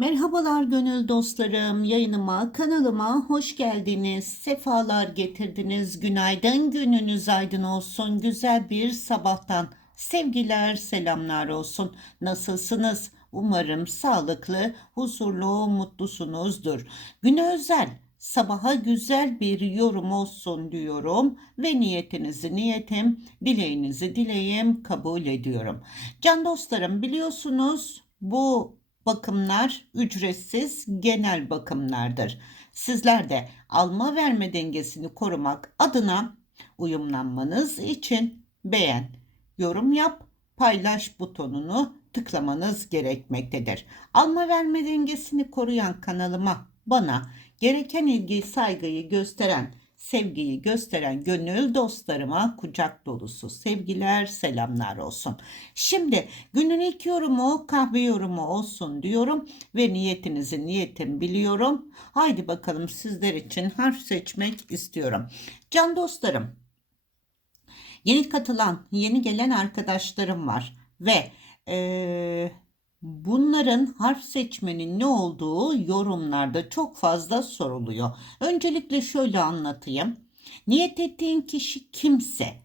Merhabalar gönül dostlarım, yayınıma, kanalıma hoş geldiniz. Sefalar getirdiniz. Günaydın, gününüz aydın olsun. Güzel bir sabahtan sevgiler, selamlar olsun. Nasılsınız? Umarım sağlıklı, huzurlu, mutlusunuzdur. Güne özel, sabaha güzel bir yorum olsun diyorum ve niyetinizi niyetim, dileğinizi dileğim kabul ediyorum. Can dostlarım biliyorsunuz bu bakımlar ücretsiz genel bakımlardır. Sizler de alma verme dengesini korumak adına uyumlanmanız için beğen, yorum yap, paylaş butonunu tıklamanız gerekmektedir. Alma verme dengesini koruyan kanalıma, bana gereken ilgiyi, saygıyı gösteren, sevgiyi gösteren gönül dostlarıma kucak dolusu sevgiler, selamlar olsun. Şimdi günün ilk yorumu kahve yorumu olsun diyorum ve niyetinizi niyetim biliyorum. Haydi bakalım sizler için harf seçmek istiyorum. Can dostlarım, yeni katılan, yeni gelen arkadaşlarım var ve eee Bunların harf seçmenin ne olduğu yorumlarda çok fazla soruluyor. Öncelikle şöyle anlatayım. Niyet ettiğin kişi kimse,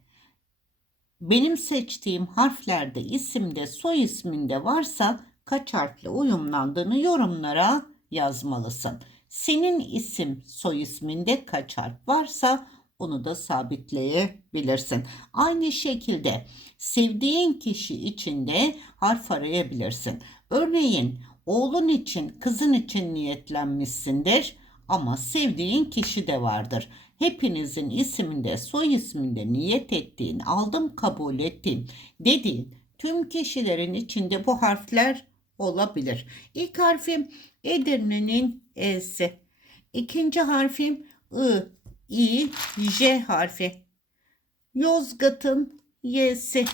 benim seçtiğim harflerde isimde soy isminde varsa kaç harfle uyumlandığını yorumlara yazmalısın. Senin isim soy isminde kaç harf varsa onu da sabitleyebilirsin. Aynı şekilde sevdiğin kişi için de harf arayabilirsin. Örneğin oğlun için, kızın için niyetlenmişsindir ama sevdiğin kişi de vardır. Hepinizin isminde, soy isminde niyet ettiğin, aldım kabul ettiğin dediğin tüm kişilerin içinde bu harfler olabilir. İlk harfim Edirne'nin E'si. İkinci harfim I, İ, J harfi. Yozgat'ın Y'si.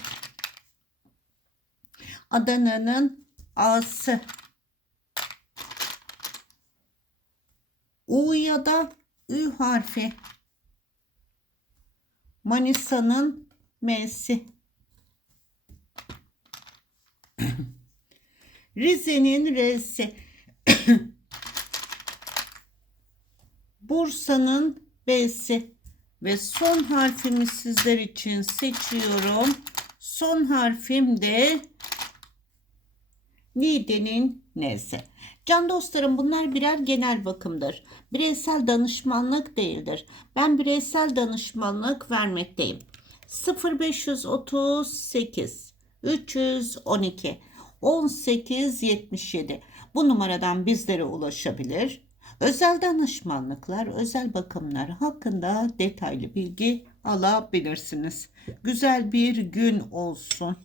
Adana'nın A'sı. U ya da Ü harfi. Manisa'nın M'si. Rize'nin R'si. Bursa'nın B'si. Ve son harfimi sizler için seçiyorum. Son harfim de Nide'nin N'si. Can dostlarım bunlar birer genel bakımdır. Bireysel danışmanlık değildir. Ben bireysel danışmanlık vermekteyim. 0538 312 1877 bu numaradan bizlere ulaşabilir. Özel danışmanlıklar, özel bakımlar hakkında detaylı bilgi alabilirsiniz. Güzel bir gün olsun.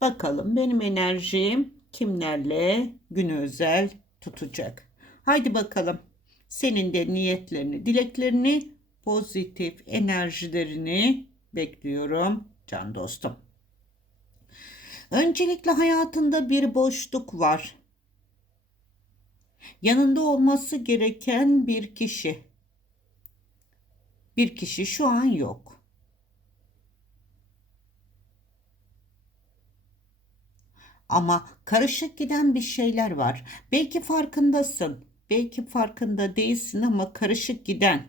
Bakalım benim enerjim kimlerle günü özel tutacak. Haydi bakalım. Senin de niyetlerini, dileklerini, pozitif enerjilerini bekliyorum can dostum. Öncelikle hayatında bir boşluk var. Yanında olması gereken bir kişi. Bir kişi şu an yok. Ama karışık giden bir şeyler var. Belki farkındasın. Belki farkında değilsin ama karışık giden,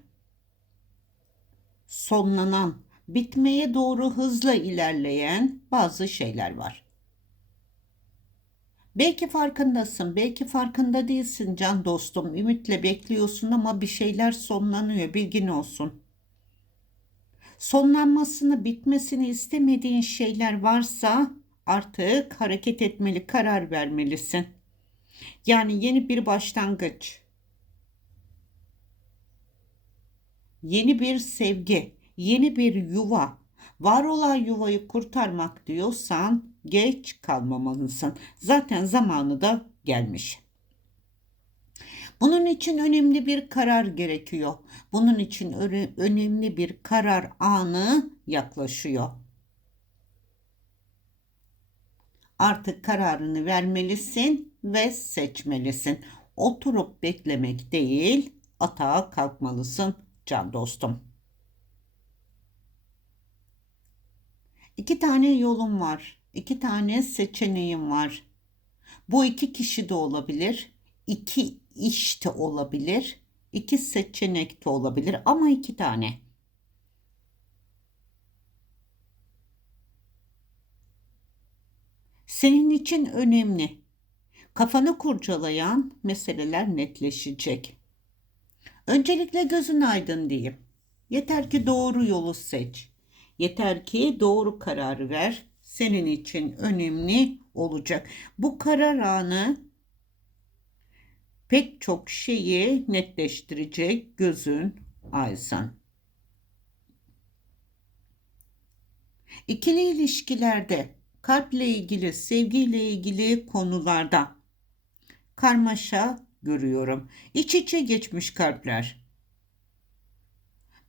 sonlanan, bitmeye doğru hızla ilerleyen bazı şeyler var. Belki farkındasın, belki farkında değilsin can dostum. Ümitle bekliyorsun ama bir şeyler sonlanıyor, bilgin olsun. Sonlanmasını, bitmesini istemediğin şeyler varsa artık hareket etmeli, karar vermelisin. Yani yeni bir başlangıç. Yeni bir sevgi, yeni bir yuva. Var olan yuvayı kurtarmak diyorsan geç kalmamalısın. Zaten zamanı da gelmiş. Bunun için önemli bir karar gerekiyor. Bunun için önemli bir karar anı yaklaşıyor. Artık kararını vermelisin ve seçmelisin. Oturup beklemek değil, atağa kalkmalısın can dostum. İki tane yolum var. İki tane seçeneğim var. Bu iki kişi de olabilir. iki iş de olabilir. iki seçenek de olabilir ama iki tane. Senin için önemli. Kafanı kurcalayan meseleler netleşecek. Öncelikle gözün aydın diyeyim. Yeter ki doğru yolu seç. Yeter ki doğru kararı ver. Senin için önemli olacak. Bu karar anı pek çok şeyi netleştirecek gözün aysın. İkili ilişkilerde, kalple ilgili, sevgiyle ilgili konularda karmaşa görüyorum. İç içe geçmiş kalpler.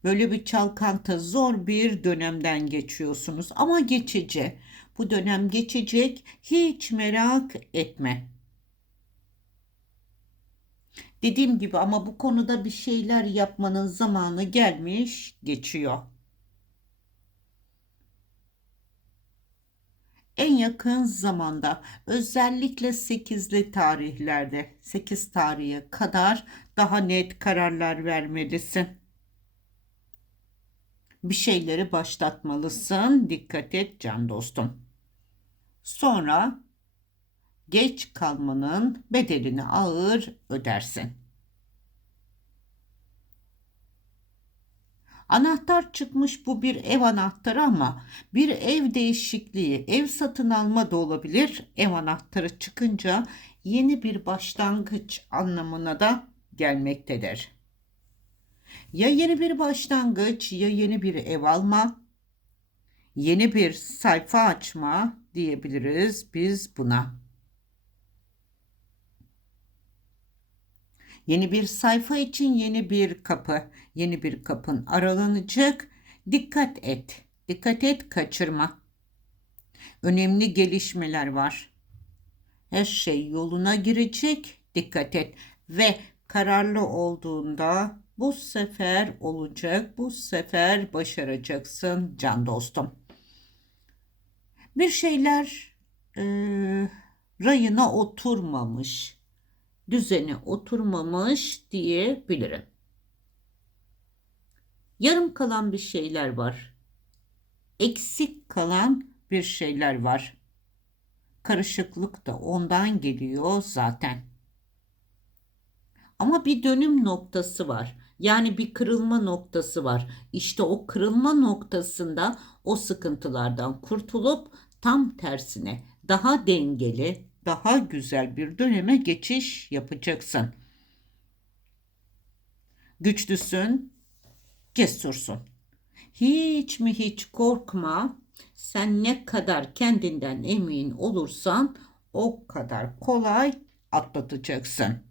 Böyle bir çalkantı, zor bir dönemden geçiyorsunuz ama geçici. Bu dönem geçecek, hiç merak etme. Dediğim gibi ama bu konuda bir şeyler yapmanın zamanı gelmiş, geçiyor. En yakın zamanda özellikle 8'li tarihlerde 8 tarihe kadar daha net kararlar vermelisin. Bir şeyleri başlatmalısın. Dikkat et can dostum. Sonra geç kalmanın bedelini ağır ödersin. Anahtar çıkmış bu bir ev anahtarı ama bir ev değişikliği, ev satın alma da olabilir. Ev anahtarı çıkınca yeni bir başlangıç anlamına da gelmektedir. Ya yeni bir başlangıç ya yeni bir ev alma, yeni bir sayfa açma diyebiliriz biz buna. Yeni bir sayfa için yeni bir kapı, yeni bir kapın aralanacak. Dikkat et, dikkat et kaçırma. Önemli gelişmeler var. Her şey yoluna girecek. Dikkat et ve kararlı olduğunda bu sefer olacak. Bu sefer başaracaksın can dostum. Bir şeyler e, rayına oturmamış düzeni oturmamış diyebilirim. Yarım kalan bir şeyler var. Eksik kalan bir şeyler var. Karışıklık da ondan geliyor zaten. Ama bir dönüm noktası var. Yani bir kırılma noktası var. İşte o kırılma noktasında o sıkıntılardan kurtulup tam tersine daha dengeli, daha güzel bir döneme geçiş yapacaksın. Güçlüsün, cesursun. Hiç mi hiç korkma. Sen ne kadar kendinden emin olursan o kadar kolay atlatacaksın.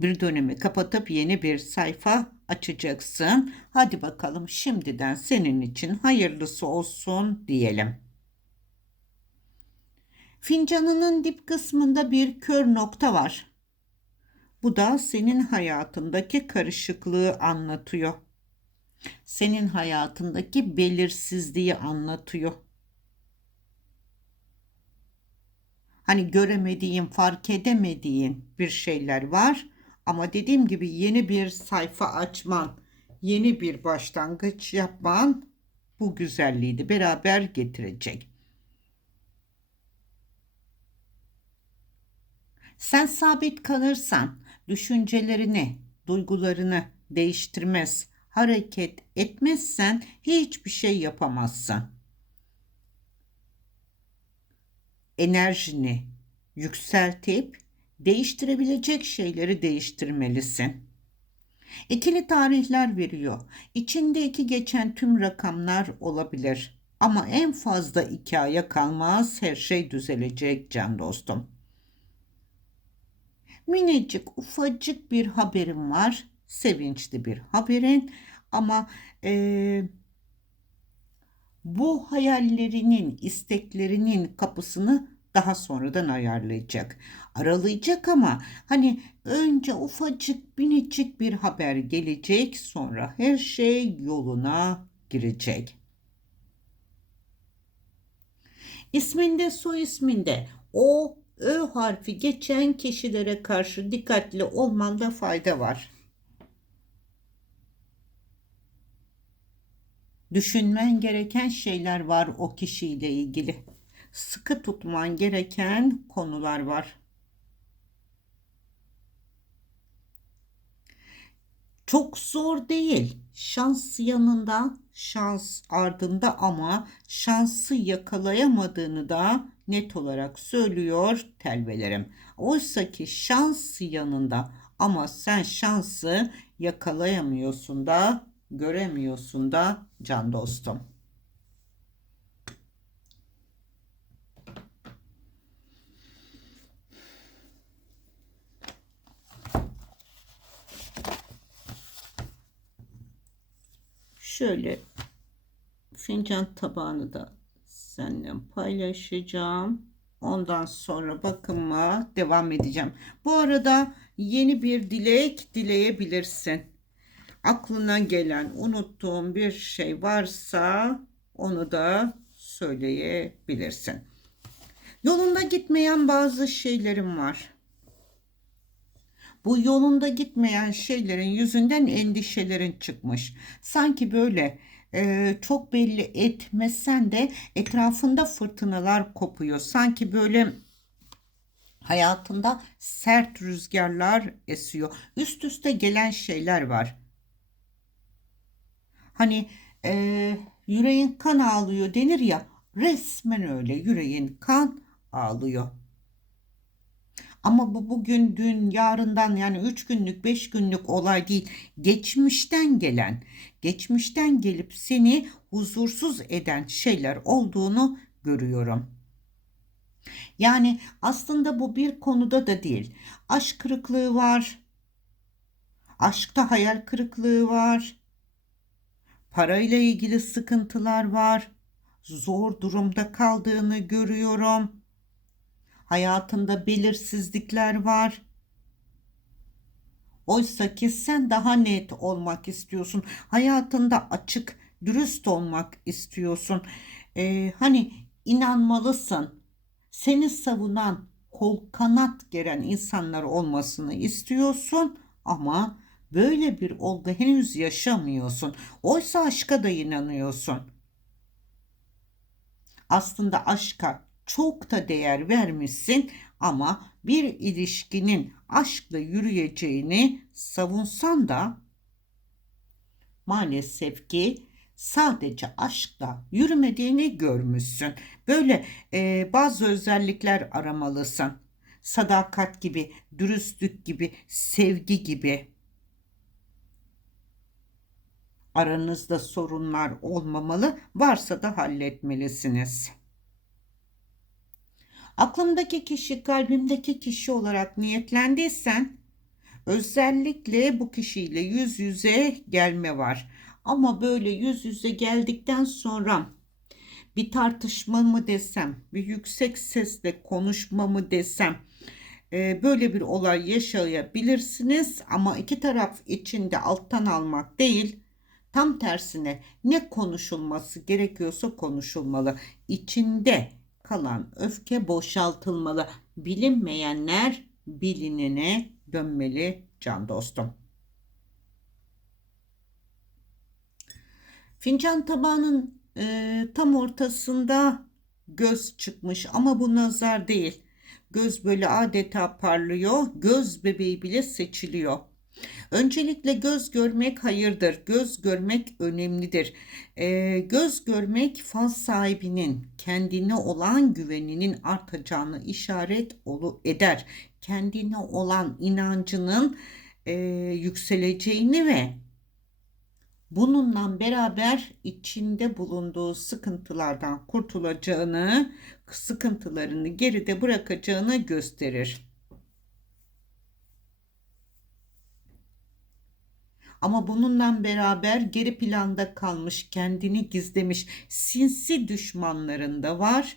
Bir dönemi kapatıp yeni bir sayfa açacaksın. Hadi bakalım şimdiden senin için hayırlısı olsun diyelim. Fincanının dip kısmında bir kör nokta var. Bu da senin hayatındaki karışıklığı anlatıyor. Senin hayatındaki belirsizliği anlatıyor. Hani göremediğin, fark edemediğin bir şeyler var ama dediğim gibi yeni bir sayfa açman, yeni bir başlangıç yapman bu güzelliği de beraber getirecek. Sen sabit kalırsan düşüncelerini, duygularını değiştirmez, hareket etmezsen hiçbir şey yapamazsın. Enerjini yükseltip değiştirebilecek şeyleri değiştirmelisin. İkili tarihler veriyor. İçinde iki geçen tüm rakamlar olabilir. Ama en fazla iki aya kalmaz her şey düzelecek can dostum minicik ufacık bir haberim var. Sevinçli bir haberin ama e, bu hayallerinin, isteklerinin kapısını daha sonradan ayarlayacak. Aralayacak ama hani önce ufacık minicik bir haber gelecek sonra her şey yoluna girecek. İsminde soy isminde o Ö harfi geçen kişilere karşı dikkatli olmanda fayda var. Düşünmen gereken şeyler var o kişiyle ilgili. Sıkı tutman gereken konular var. Çok zor değil. Şans yanında, şans ardında ama şansı yakalayamadığını da net olarak söylüyor telvelerim. Oysa ki şans yanında ama sen şansı yakalayamıyorsun da göremiyorsun da can dostum. Şöyle fincan tabağını da seninle paylaşacağım. Ondan sonra bakıma devam edeceğim. Bu arada yeni bir dilek dileyebilirsin. Aklına gelen, unuttuğun bir şey varsa onu da söyleyebilirsin. Yolunda gitmeyen bazı şeylerim var. Bu yolunda gitmeyen şeylerin yüzünden endişelerin çıkmış. Sanki böyle e, çok belli etmesen de etrafında fırtınalar kopuyor. Sanki böyle hayatında sert rüzgarlar esiyor. Üst üste gelen şeyler var. Hani e, yüreğin kan ağlıyor denir ya resmen öyle yüreğin kan ağlıyor. Ama bu bugün, dün, yarından yani 3 günlük, 5 günlük olay değil. Geçmişten gelen, geçmişten gelip seni huzursuz eden şeyler olduğunu görüyorum. Yani aslında bu bir konuda da değil. Aşk kırıklığı var. Aşkta hayal kırıklığı var. Parayla ilgili sıkıntılar var. Zor durumda kaldığını görüyorum Hayatında belirsizlikler var. Oysa ki sen daha net olmak istiyorsun. Hayatında açık, dürüst olmak istiyorsun. Ee, hani inanmalısın. Seni savunan, kol kanat geren insanlar olmasını istiyorsun ama böyle bir olgu henüz yaşamıyorsun. Oysa aşka da inanıyorsun. Aslında aşka çok da değer vermişsin ama bir ilişkinin aşkla yürüyeceğini savunsan da maalesef ki sadece aşkla yürümediğini görmüşsün. Böyle e, bazı özellikler aramalısın. Sadakat gibi, dürüstlük gibi, sevgi gibi. Aranızda sorunlar olmamalı, varsa da halletmelisiniz. Aklımdaki kişi kalbimdeki kişi olarak niyetlendiysen özellikle bu kişiyle yüz yüze gelme var. Ama böyle yüz yüze geldikten sonra bir tartışma mı desem, bir yüksek sesle konuşma mı desem, e, böyle bir olay yaşayabilirsiniz ama iki taraf içinde alttan almak değil, tam tersine ne konuşulması gerekiyorsa konuşulmalı. İçinde kalan öfke boşaltılmalı. Bilinmeyenler bilinene dönmeli can dostum. Fincan tabağının e, tam ortasında göz çıkmış ama bu nazar değil. Göz böyle adeta parlıyor. Göz bebeği bile seçiliyor. Öncelikle göz görmek hayırdır. Göz görmek önemlidir. E, göz görmek fal sahibinin kendine olan güveninin artacağını işaret olu eder. Kendine olan inancının e, yükseleceğini ve bununla beraber içinde bulunduğu sıkıntılardan kurtulacağını, sıkıntılarını geride bırakacağını gösterir. Ama bununla beraber geri planda kalmış, kendini gizlemiş sinsi düşmanların da var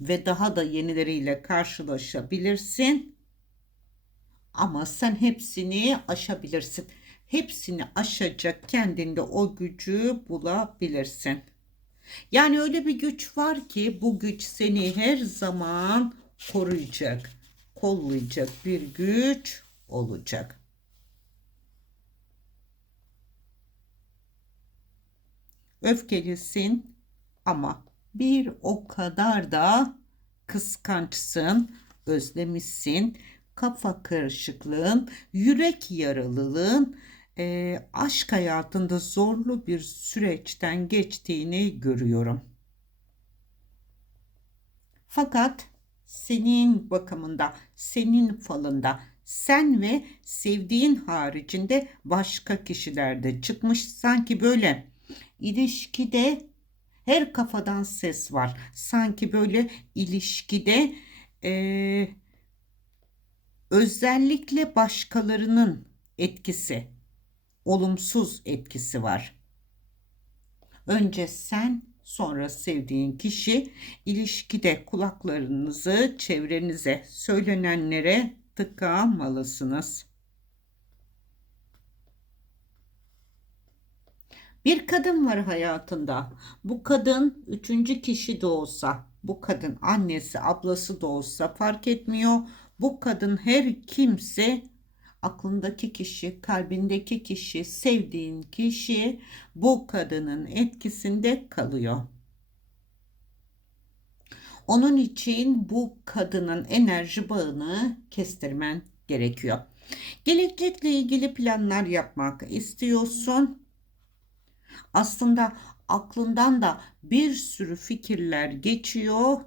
ve daha da yenileriyle karşılaşabilirsin. Ama sen hepsini aşabilirsin. Hepsini aşacak kendinde o gücü bulabilirsin. Yani öyle bir güç var ki bu güç seni her zaman koruyacak, kollayacak bir güç olacak. Öfkelisin ama bir o kadar da kıskançsın, özlemişsin, kafa karışıklığın, yürek yaralılığın, e, aşk hayatında zorlu bir süreçten geçtiğini görüyorum. Fakat senin bakımında, senin falında sen ve sevdiğin haricinde başka kişiler de çıkmış. Sanki böyle ilişkide her kafadan ses var. Sanki böyle ilişkide e, özellikle başkalarının etkisi, olumsuz etkisi var. Önce sen, sonra sevdiğin kişi ilişkide kulaklarınızı çevrenize söylenenlere tıkamalısınız. Bir kadın var hayatında. Bu kadın üçüncü kişi de olsa, bu kadın annesi, ablası da olsa fark etmiyor. Bu kadın her kimse aklındaki kişi, kalbindeki kişi, sevdiğin kişi bu kadının etkisinde kalıyor. Onun için bu kadının enerji bağını kestirmen gerekiyor. Gelecekle ilgili planlar yapmak istiyorsun. Aslında aklından da bir sürü fikirler geçiyor.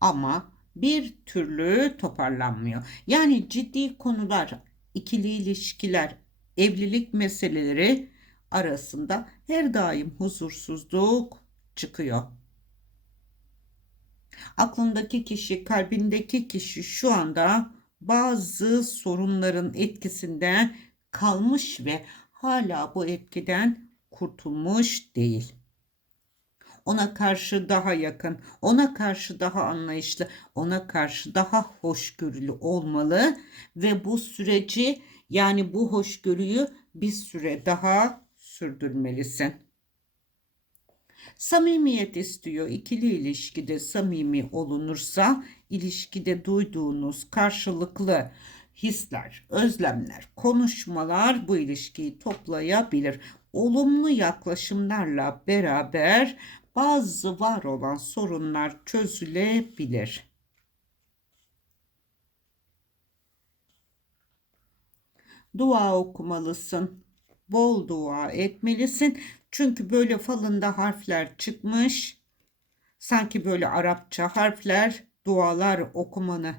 Ama bir türlü toparlanmıyor. Yani ciddi konular, ikili ilişkiler, evlilik meseleleri arasında her daim huzursuzluk çıkıyor. Aklındaki kişi, kalbindeki kişi şu anda bazı sorunların etkisinde kalmış ve hala bu etkiden kurtulmuş değil. Ona karşı daha yakın, ona karşı daha anlayışlı, ona karşı daha hoşgörülü olmalı ve bu süreci yani bu hoşgörüyü bir süre daha sürdürmelisin. Samimiyet istiyor. İkili ilişkide samimi olunursa ilişkide duyduğunuz karşılıklı hisler, özlemler, konuşmalar bu ilişkiyi toplayabilir. Olumlu yaklaşımlarla beraber bazı var olan sorunlar çözülebilir. Dua okumalısın. Bol dua etmelisin. Çünkü böyle falında harfler çıkmış. Sanki böyle Arapça harfler dualar okumanı,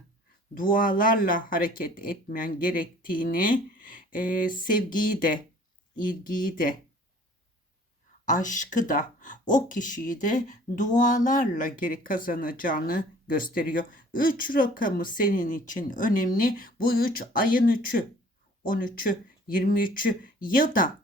dualarla hareket etmen gerektiğini, e, sevgiyi de, ilgiyi de aşkı da o kişiyi de dualarla geri kazanacağını gösteriyor. Üç rakamı senin için önemli. Bu üç ayın üçü, 13'ü, 23'ü ya da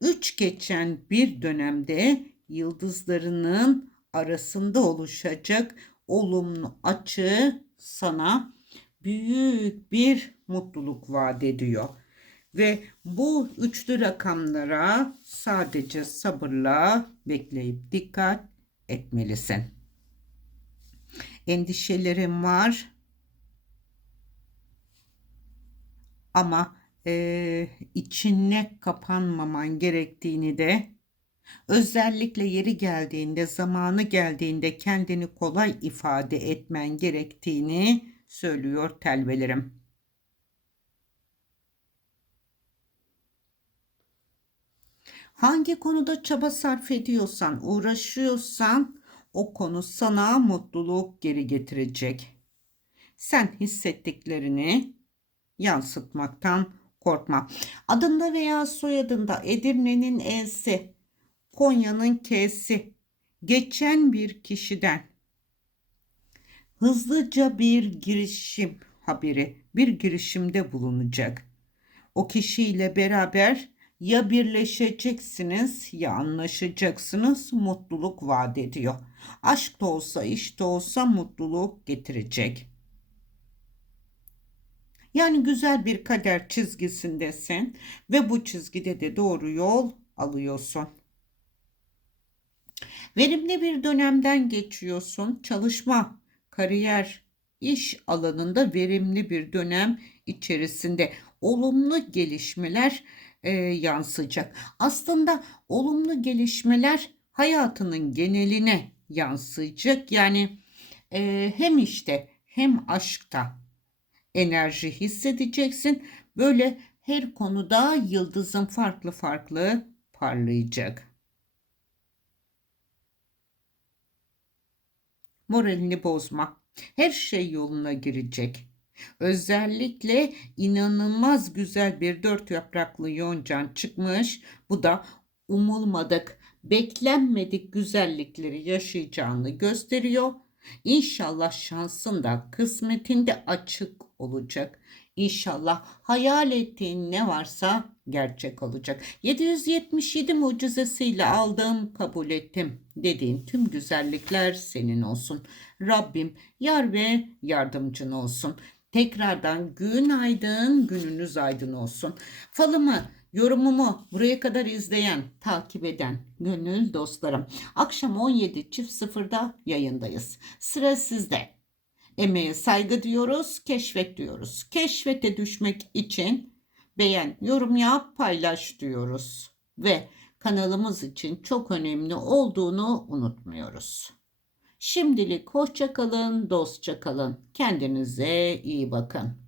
üç geçen bir dönemde yıldızlarının arasında oluşacak olumlu açı sana büyük bir mutluluk vaat ediyor. Ve bu üçlü rakamlara sadece sabırla bekleyip dikkat etmelisin. Endişelerim var. Ama e, içine kapanmaman gerektiğini de özellikle yeri geldiğinde, zamanı geldiğinde kendini kolay ifade etmen gerektiğini söylüyor telvelerim. Hangi konuda çaba sarf ediyorsan, uğraşıyorsan o konu sana mutluluk geri getirecek. Sen hissettiklerini yansıtmaktan korkma. Adında veya soyadında Edirne'nin E'si, Konya'nın K'si, geçen bir kişiden hızlıca bir girişim haberi, bir girişimde bulunacak. O kişiyle beraber ya birleşeceksiniz ya anlaşacaksınız mutluluk vaat ediyor. Aşk da olsa iş de olsa mutluluk getirecek. Yani güzel bir kader çizgisindesin ve bu çizgide de doğru yol alıyorsun. Verimli bir dönemden geçiyorsun. Çalışma, kariyer, iş alanında verimli bir dönem içerisinde olumlu gelişmeler e, yansıyacak. Aslında olumlu gelişmeler hayatının geneline yansıyacak. Yani e, hem işte hem aşkta enerji hissedeceksin. Böyle her konuda yıldızın farklı farklı parlayacak. Moralini bozma. Her şey yoluna girecek. Özellikle inanılmaz güzel bir dört yapraklı yoncan çıkmış. Bu da umulmadık, beklenmedik güzellikleri yaşayacağını gösteriyor. İnşallah şansın da kısmetin de açık olacak. İnşallah hayal ettiğin ne varsa gerçek olacak. 777 mucizesiyle aldım, kabul ettim dediğin tüm güzellikler senin olsun. Rabbim yar ve yardımcın olsun. Tekrardan gün aydın, gününüz aydın olsun. Falımı, yorumumu buraya kadar izleyen, takip eden gönül dostlarım. Akşam 17.00'da yayındayız. Sıra sizde. Emeğe saygı diyoruz, keşfet diyoruz. Keşfete düşmek için beğen, yorum yap, paylaş diyoruz. Ve kanalımız için çok önemli olduğunu unutmuyoruz. Şimdilik hoşça kalın, dostça kalın. Kendinize iyi bakın.